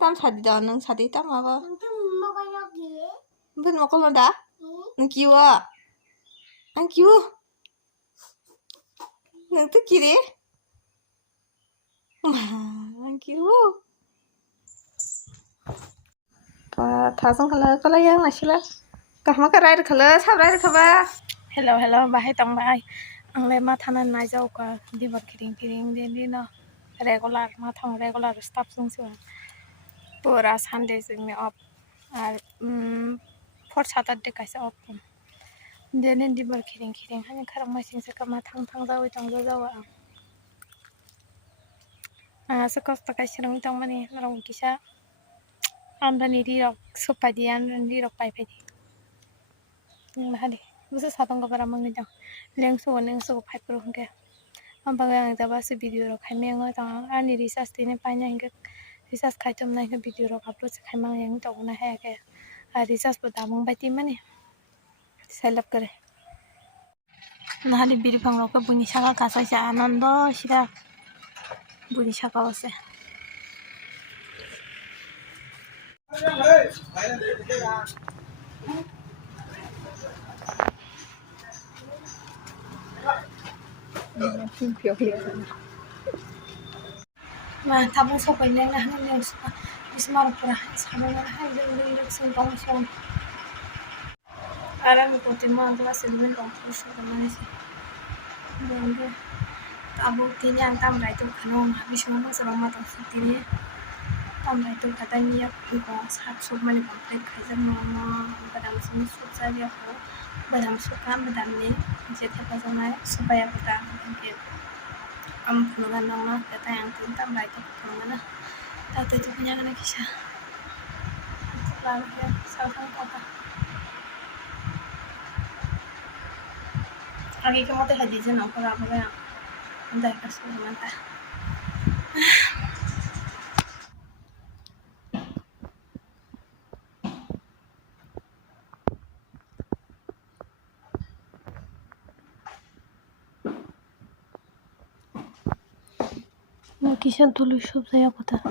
Tam sadi dah neng sadi tam apa? Ben mau kalau dah? Neng kiwa. Neng kiwa. Neng tu kiri. Neng kiwa. Thasang kalau yang nasilah. Kahma kerai kalau sabrai kaba. Hello bahai tang bahai. Angle mathanan najau ka diba kiring deni no regular mathang regular staff sungsiwa. Pura Sunday jengni off আর 4-7 kaisa off dene dibar kiring hani kharang masing se kama thang jawi tang jawa se kosta kaisa rong tang mani rong kisa amdani ri rok supadi amdani rok pai pai hadi busa satang kabara mangi tang lengso pai pro hingke ambaga ang jaba se video rok khai mengo tang ani research tine paina hingke research khaitom na video rok upload se khaimang yang tong na ha ke research bo damang baiti mani selap करे nahali biri pang rok buni saka kasai se anando sira buni saka ase nah tabung sopai neng nah neng bismar pura sabang nah jeng sing tong song ara mi kotin ma glas selmen tong push kamane se bende abu tini antam rai tu khano ma bismar sabang ma tong tini tam rai tu katanya ya ko sak sob mani complete khaijam ma badam sini sob saja ko badam suka badam ni jethe pajana supaya pata am puluhan nama kata yang tinta baik mana tata itu punya kena kisah lalu ya salah apa lagi kamu teh haji jen aku apa ya entah kasih mantah kisah dulu shop saya pata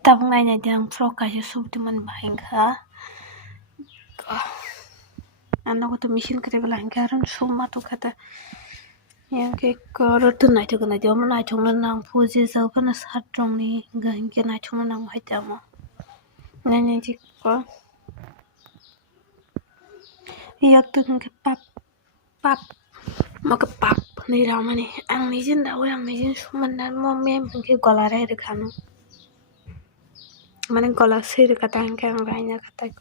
tabung lainnya yang pro kayak shop teman bahingga anak itu mesin kerja belanggaran semua tuh kata yang kayak kalau tuh naik tuh kena jauh mana cuma nang puji jauh kan sarjong nih enggak hingga naik cuma nang hajam nanya jika iya tuh ke pap mau ke pap nih ramah nih ang nijin dah yang nijin cuma dan mau mem ke golar air kanu mana golar sih kata yang kayak lainnya kata